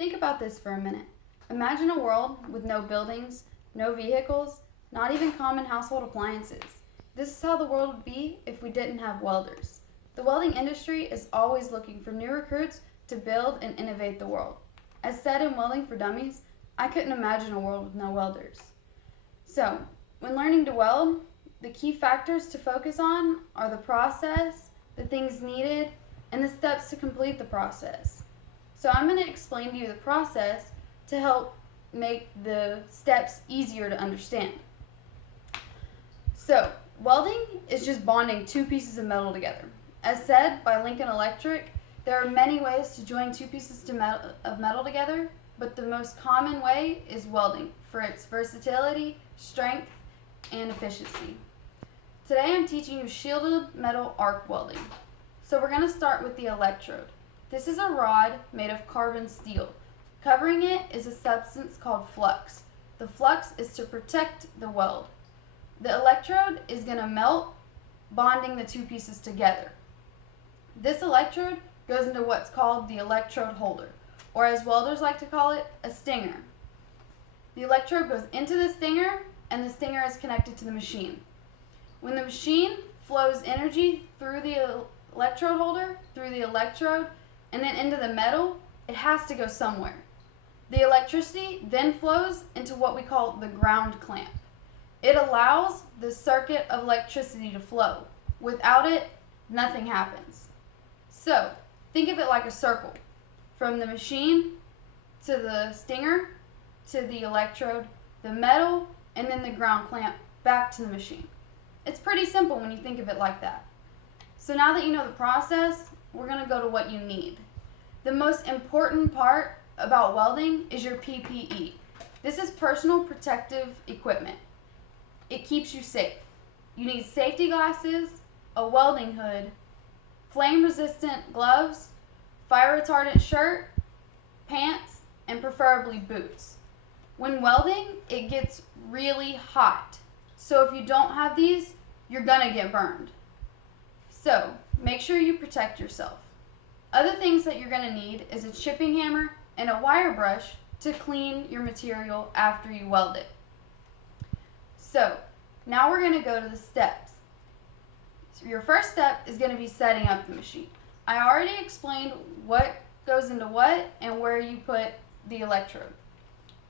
Think about this for a minute. Imagine a world with no buildings, no vehicles, not even common household appliances. This is how the world would be if we didn't have welders. The welding industry is always looking for new recruits to build and innovate the world. As said in Welding for Dummies, I couldn't imagine a world with no welders. So, when learning to weld, the key factors to focus on are the process, the things needed, and the steps to complete the process. So I'm going to explain to you the process to help make the steps easier to understand. So, welding is just bonding two pieces of metal together. As said by Lincoln Electric, there are many ways to join two pieces of metal together, but the most common way is welding for its versatility, strength, and efficiency. Today I'm teaching you shielded metal arc welding. So we're going to start with the electrode. This is a rod made of carbon steel. Covering it is a substance called flux. The flux is to protect the weld. The electrode is going to melt, bonding the two pieces together. This electrode goes into what's called the electrode holder, or as welders like to call it, a stinger. The electrode goes into the stinger, and the stinger is connected to the machine. When the machine flows energy through the electrode holder, through the electrode, and then into the metal, it has to go somewhere. The electricity then flows into what we call the ground clamp. It allows the circuit of electricity to flow. Without it, nothing happens. So, think of it like a circle. From the machine to the stinger to the electrode, the metal, and then the ground clamp back to the machine. It's pretty simple when you think of it like that. So now that you know the process, we're going to go to what you need. The most important part about welding is your PPE. This is personal protective equipment. It keeps you safe. You need safety glasses, a welding hood, flame-resistant gloves, fire-retardant shirt, pants, and preferably boots. When welding, it gets really hot. So if you don't have these, you're gonna get burned. So make sure you protect yourself. Other things that you're gonna need is a chipping hammer and a wire brush to clean your material after you weld it. So now we're gonna go to the steps. So your first step is gonna be setting up the machine. I already explained what goes into what and where you put the electrode.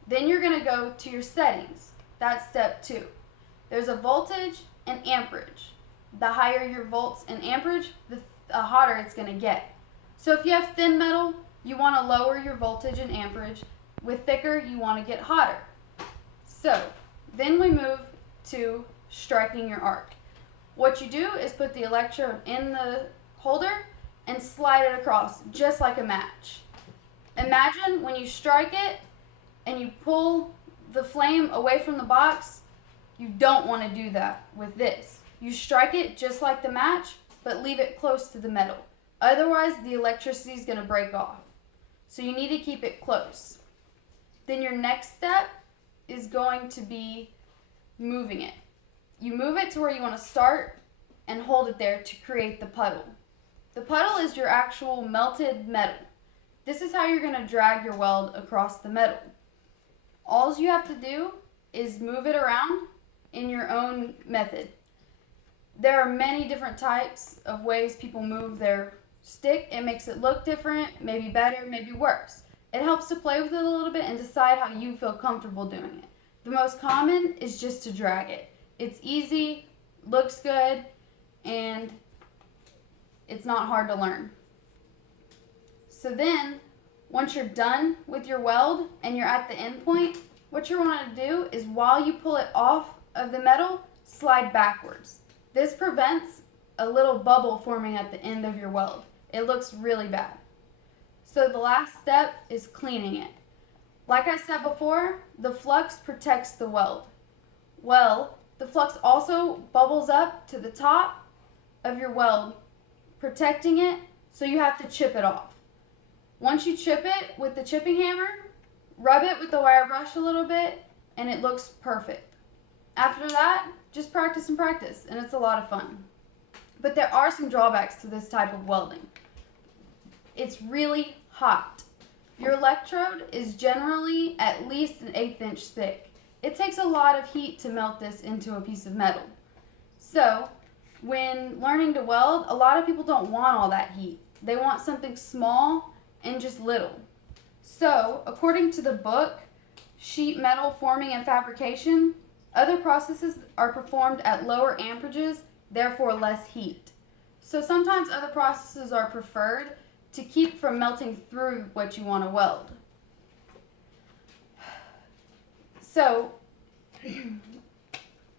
Then you're gonna go to your settings. That's step 2. There's a voltage and amperage. The higher your volts and amperage, the hotter it's going to get. So if you have thin metal, you want to lower your voltage and amperage. With thicker, you want to get hotter. So then we move to striking your arc. What you do is put the electrode in the holder and slide it across just like a match. Imagine when you strike it and you pull the flame away from the box. You don't want to do that with this. You strike it just like the match, but leave it close to the metal. Otherwise, the electricity is going to break off. So you need to keep it close. Then your next step is going to be moving it. You move it to where you want to start and hold it there to create the puddle. The puddle is your actual melted metal. This is how you're going to drag your weld across the metal. All you have to do is move it around in your own method. There are many different types of ways people move their stick. It makes it look different, maybe better, maybe worse. It helps to play with it a little bit and decide how you feel comfortable doing it. The most common is just to drag it. It's easy, looks good, and it's not hard to learn. So then, once you're done with your weld and you're at the end point, what you want to do is while you pull it off of the metal, slide backwards. This prevents a little bubble forming at the end of your weld. It looks really bad. So the last step is cleaning it. Like I said before, the flux protects the weld. Well, the flux also bubbles up to the top of your weld, protecting it, so you have to chip it off. Once you chip it with the chipping hammer, rub it with the wire brush a little bit, and it looks perfect. After that, just practice and practice, and it's a lot of fun. But there are some drawbacks to this type of welding. It's really hot. Your electrode is generally at least an 1/8 inch thick. It takes a lot of heat to melt this into a piece of metal. So, when learning to weld, a lot of people don't want all that heat. They want something small and just little. So, according to the book, Sheet Metal Forming and Fabrication, other processes are performed at lower amperages, therefore less heat. So sometimes other processes are preferred to keep from melting through what you want to weld. So, what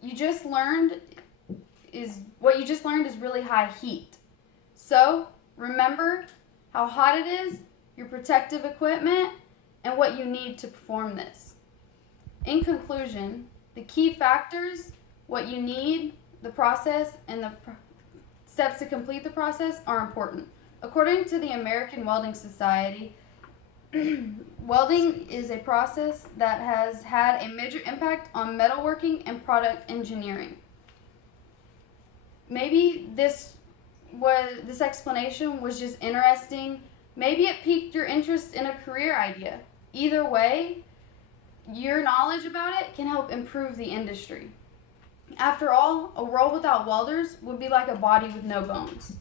you just learned is really high heat. So, remember how hot it is, your protective equipment, and what you need to perform this. In conclusion, the key factors, what you need, the process, and the steps to complete the process are important. According to the American Welding Society, welding is a process that has had a major impact on metalworking and product engineering. Maybe this explanation was just interesting. Maybe it piqued your interest in a career idea. Either way, your knowledge about it can help improve the industry. After all, a world without welders would be like a body with no bones.